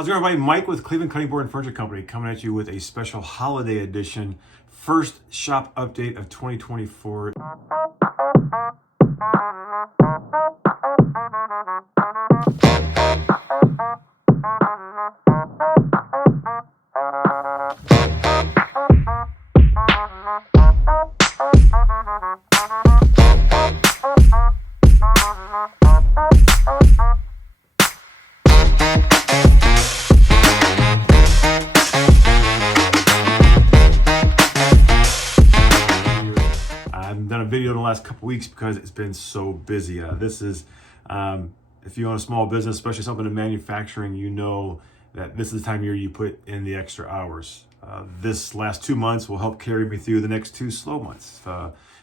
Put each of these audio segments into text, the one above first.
How's it going, everybody? Mike with Cleveland Cutting Board and Furniture Company coming at you with a special holiday edition, first shop update of 2024. I haven't done a video in the last couple weeks because it's been so busy. This is, if you own a small business, especially something in manufacturing, you know that this is the time of year you put in the extra hours. This last 2 months will help carry me through the next 2 slow months.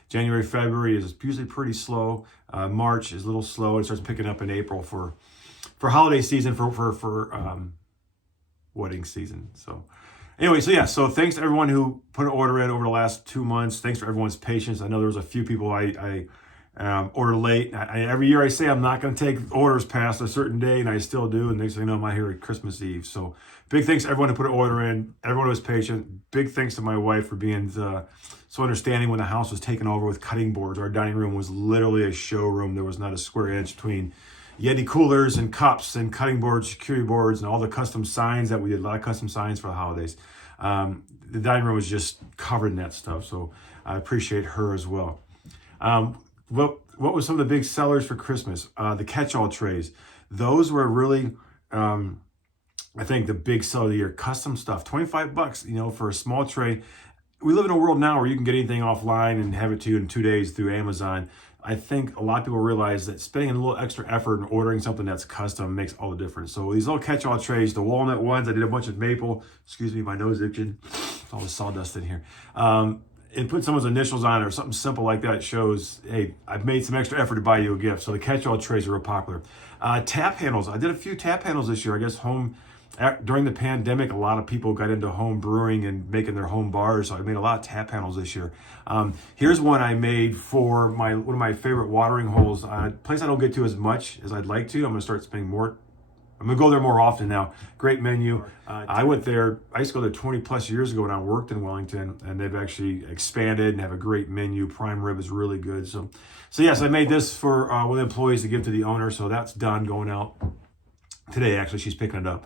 January, February is usually pretty slow. March is a little slow. It starts picking up in April for holiday season, for wedding season. So anyway, so thanks to everyone who put an order in over the last 2 months. Thanks for everyone's patience. I know there was a few people I order late. Every year I say I'm not going to take orders past a certain day, and I still do. And next thing you know, I'm out here at Christmas Eve. So big thanks to everyone who put an order in, everyone who was patient. Big thanks to my wife for being so understanding when the house was taken over with cutting boards. Our dining room was literally a showroom. There was not a square inch between Yeti coolers and cups and cutting boards, charcuterie boards, and all the custom signs that we did. A lot of custom signs for the holidays. The dining room was just covered in that stuff, so I appreciate her as well. What was some of the big sellers for Christmas? The catch-all trays. Those were really, I think, the big seller of the year. Custom stuff, $25, for a small tray. We live in a world now where you can get anything offline and have it to you in 2 days through Amazon. I think a lot of people realize that spending a little extra effort and ordering something that's custom makes all the difference. So these little catch-all trays, the walnut ones, I did a bunch of maple. Excuse me, my nose itching. It's all the sawdust in here. And put someone's initials on it or something simple like that. It shows, hey, I've made some extra effort to buy you a gift. So the catch-all trays are real popular. Tap handles. I did a few tap handles this year. I guess during the pandemic, a lot of people got into home brewing and making their home bars. So I made a lot of tap handles this year. Here's one I made for one of my favorite watering holes. A place I don't get to as much as I'd like to. I'm going to start spending more. I'm going to go there more often now. Great menu. I went there, I used to go there 20 plus years ago when I worked in Wellington, and they've actually expanded and have a great menu. Prime rib is really good. So yes, I made this for one of the employees to give to the owner. So that's done, going out today. Actually, she's picking it up.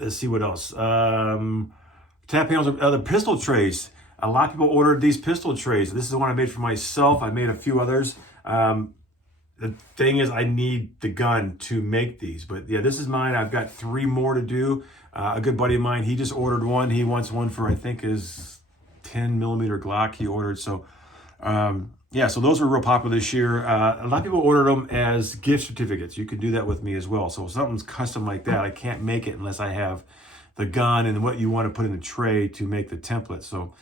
Let's see what else. Tap handles, the pistol trays. A lot of people ordered these pistol trays. This is the one I made for myself. I made a few others. The thing is, I need the gun to make these. But yeah, this is mine. I've got 3 more to do. A good buddy of mine, he just ordered one. He wants one for, I think, his 10 millimeter Glock he ordered. So so those were real popular this year. A lot of people ordered them as gift certificates. You can do that with me as well. So if something's custom like that, I can't make it unless I have the gun and what you want to put in the tray to make the template. So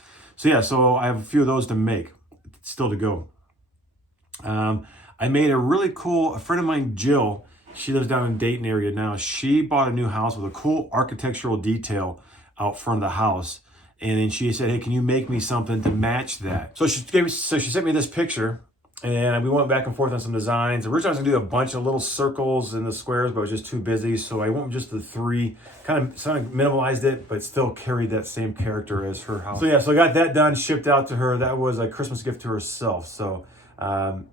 I have a few of those to make, still to go. I made a friend of mine, Jill, she lives down in Dayton area now. She bought a new house with a cool architectural detail out front of the house. And then she said, hey, can you make me something to match that? So she sent me this picture, and we went back and forth on some designs. Originally, I was gonna do a bunch of little circles and the squares, but I was just too busy. So I went with just the 3, kind of minimalized it, but still carried that same character as her house. So I got that done, shipped out to her. That was a Christmas gift to herself. So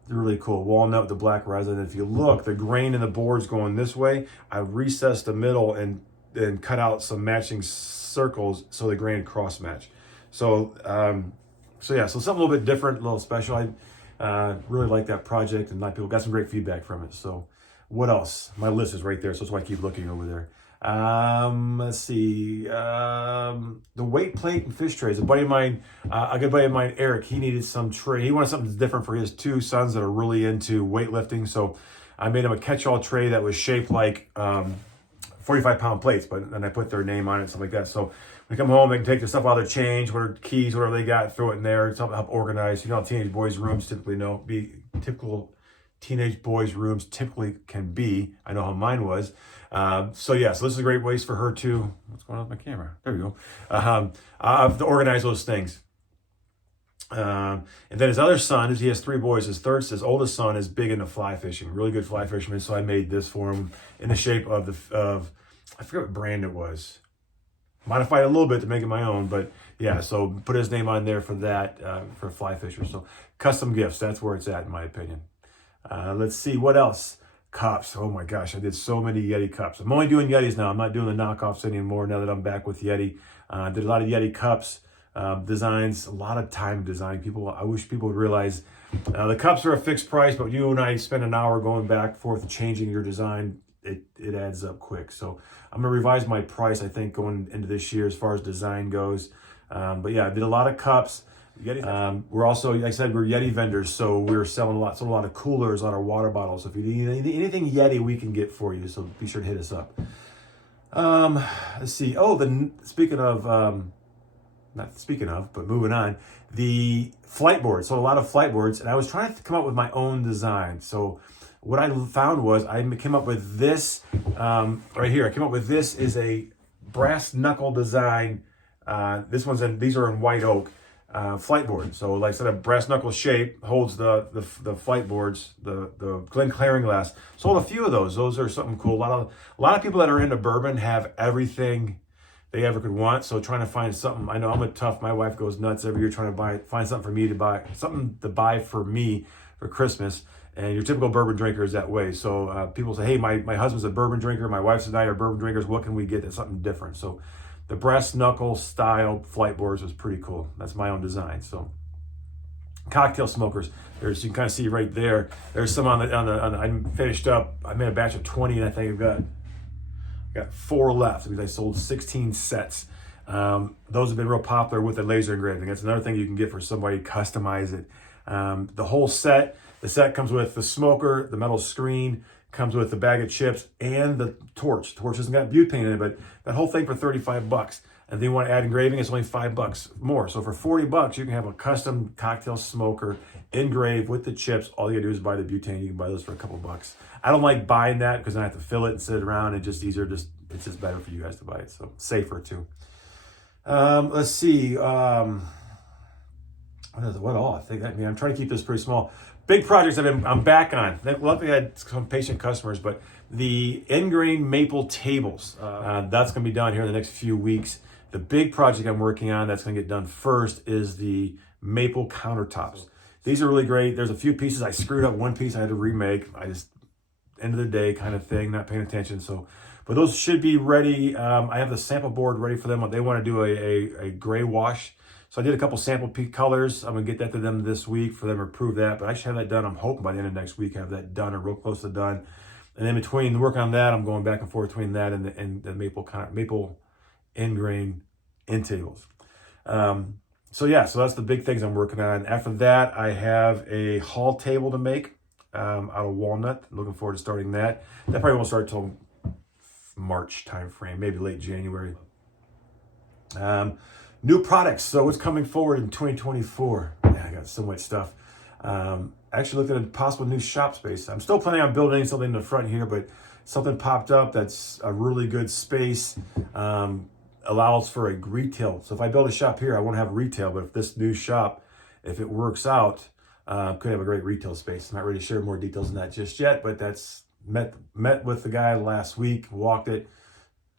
really cool. Walnut with the black resin. If you look, the grain in the board's going this way. I recessed the middle and cut out some matching circles so the grain cross match. So something a little bit different, a little special. I really like that project, and a lot of people got some great feedback from it. So what else? My list is right there, so that's why I keep looking over there. Let's see. The weight plate and fish trays. A good buddy of mine, Eric, he needed some tray. He wanted something different for his 2 sons that are really into weightlifting. So I made him a catch-all tray that was shaped like 45-pound plates, and I put their name on it, stuff like that. So when they come home, they can take the stuff out of their change, whatever keys, whatever they got, throw it in there. It's help organize. You know how teenage boys' rooms teenage boys' rooms typically can be. I know how mine was. So this is a great ways for her to, what's going on with my camera? There we go. To organize those things. And then his other son, he has 3 boys. His oldest son is big into fly fishing, really good fly fisherman. So I made this for him in the shape of I forget what brand it was. Modified a little bit to make it my own, but yeah. So put his name on there for that, for fly fishers. So custom gifts, that's where it's at in my opinion. Let's see what else. Cups. Oh my gosh, I did so many Yeti cups. I'm only doing Yetis now. I'm not doing the knockoffs anymore now that I'm back with Yeti. Did a lot of Yeti cups. Designs, a lot of time designing. I wish people would realize the cups are a fixed price, but you and I spend an hour going back and forth changing your design. It adds up quick. So I'm gonna revise my price, I think, going into this year as far as design goes. But yeah, I did a lot of cups. Yeti. We're also, like I said, we're Yeti vendors, so we're selling a lot of coolers, a lot of water bottles. So if you need anything Yeti, we can get for you. So be sure to hit us up. Let's see. Oh, but moving on, the flight boards. So a lot of flight boards, and I was trying to come up with my own design. So what I found was I came up with this right here. I came up with this is a brass knuckle design. These are in white oak flight board. So like I said, a brass knuckle shape holds the flight boards, the clearing glass. Sold a few of those. Those are something cool. A lot of people that are into bourbon have everything they ever could want. So trying to find something, I know I'm my wife goes nuts every year trying to find something for me to buy, something to buy for me for Christmas. And your typical bourbon drinker is that way. So people say, hey, my husband's a bourbon drinker, my wife and I are bourbon drinkers, what can we get that's something different? So the brass knuckle style flight boards was pretty cool. That's my own design. So cocktail smokers, you can kind of see right there. There's some on the I finished up, I made a batch of 20 and I think I've got 4 left because I sold 16 sets. Those have been real popular with the laser engraving. That's another thing you can get for somebody, customize it. The whole set, the set comes with the smoker, the metal screen, comes with the bag of chips and the torch. The torch hasn't got butane in it, but that whole thing for $35. And then you want to add engraving, it's only $5 more. So for $40, you can have a custom cocktail smoker engraved with the chips. All you gotta do is buy the butane. You can buy those for a couple bucks. I don't like buying that because I have to fill it and sit it around. It's just easier. It's just better for you guys to buy it. So safer too. Let's see. What all? I think I'm trying to keep this pretty small. Big projects I'm back on. Luckily, I had some patient customers, but the ingrained maple tables, that's going to be done here in the next few weeks. The big project I'm working on that's going to get done first is the maple countertops. These are really great. There's a few pieces. I screwed up one piece I had to remake. I just, end of the day kind of thing, not paying attention. So, but those should be ready. I have the sample board ready for them. They want to do a gray wash. So I did a couple sample colors. I'm gonna get that to them this week for them to approve that. But I should have that done. I'm hoping by the end of next week have that done or real close to done. And then between the work on that, I'm going back and forth between that and the maple ingrain end tables. So that's the big things I'm working on. After that, I have a hall table to make out of walnut. Looking forward to starting that. That probably won't start until March timeframe, maybe late January. New products. So what's coming forward in 2024? Yeah, I got so much stuff. Actually looked at a possible new shop space. I'm still planning on building something in the front here, but something popped up that's a really good space. Allows for a retail. So if I build a shop here, I won't have retail, but if this new shop, if it works out, could have a great retail space. I'm not ready to share more details on that just yet, but that's met with the guy last week, walked it.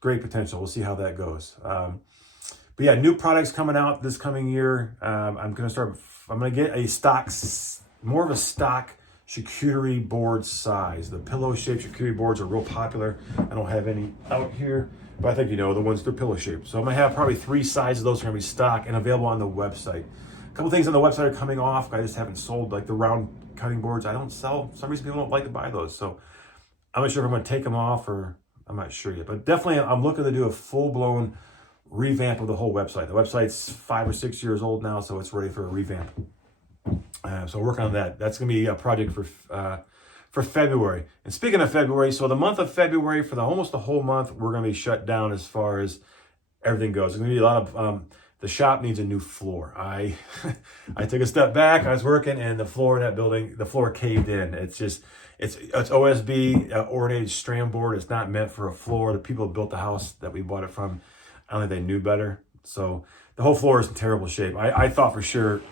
Great potential. We'll see how that goes. But yeah, new products coming out this coming year. I'm gonna get more of a stock charcuterie board size. The pillow shaped charcuterie boards are real popular. I don't have any out here, but I think the ones they're pillow shaped. So I'm gonna have probably 3 sizes of those are gonna be stock and available on the website. A couple things on the website are coming off. I just haven't sold, like the round cutting boards. I don't sell. For some reason people don't like to buy those. So I'm not sure if I'm gonna take them off or I'm not sure yet. But definitely I'm looking to do a full-blown revamp of the whole website. The website's 5 or 6 years old now, so it's ready for a revamp. So working on that. That's going to be a project for February. And speaking of February, so the month of February, for almost the whole month, we're going to be shut down as far as everything goes. There's going to be a lot of the shop needs a new floor. I took a step back. I was working, and the floor in that building, the floor caved in. It's OSB ornate strand board. It's not meant for a floor. The people who built the house that we bought it from, I don't think they knew better. So the whole floor is in terrible shape. I thought for sure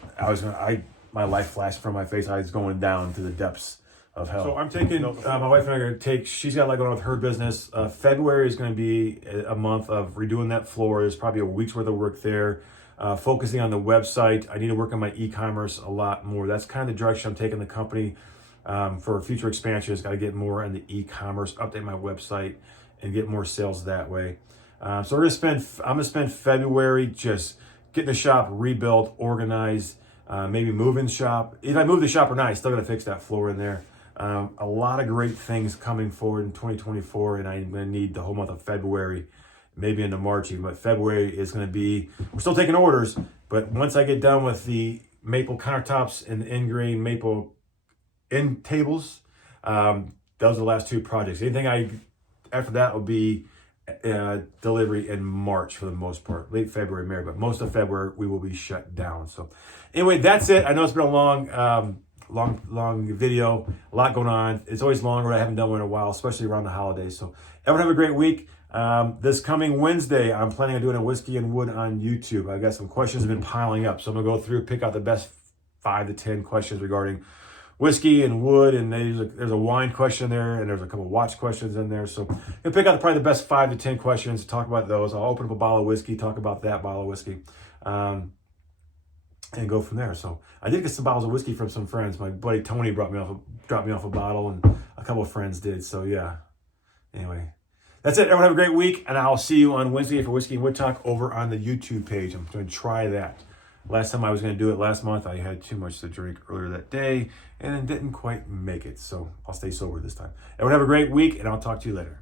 my life flashed from my face. I was going down to the depths of hell. So I'm taking, my wife and I are going to take, she's got a lot going on with her business. February is going to be a month of redoing that floor. There's probably a week's worth of work there. Focusing on the website. I need to work on my e-commerce a lot more. That's kind of the direction I'm taking the company for future expansion. It's got to get more on the e-commerce, update my website, and get more sales that way. So I'm gonna spend February just getting the shop rebuilt, organized, maybe moving the shop. If I move the shop or not, I still got to fix that floor in there. A lot of great things coming forward in 2024, and I'm gonna need the whole month of February, maybe into March even, but February is going to be, we're still taking orders, but once I get done with the maple countertops and the ingrain maple end tables, those are the last two projects. After that will be delivery in March for the most part, late February, May, but most of February we will be shut down. So anyway, that's it. I know it's been a long video, a lot going on. It's always longer. I haven't done one in a while, especially around the holidays. So everyone have a great week. This coming Wednesday, I'm planning on doing a whiskey and wood on YouTube. I got some questions have been piling up, so I'm gonna go through, pick out the best 5 to 10 questions regarding whiskey and wood, and there's a wine question there, and there's a couple watch questions in there. So I'll pick out probably the best 5 to 10 questions, talk about those. I'll open up a bottle of whiskey, talk about that bottle of whiskey, and go from there. So I did get some bottles of whiskey from some friends. My buddy Tony dropped me off a bottle, and a couple of friends did. So yeah. Anyway. That's it. Everyone have a great week, and I'll see you on Wednesday for Whiskey and Wood Talk over on the YouTube page. I'm going to try that. Last time I was going to do it last month, I had too much to drink earlier that day and didn't quite make it. So I'll stay sober this time. Everyone have a great week, and I'll talk to you later.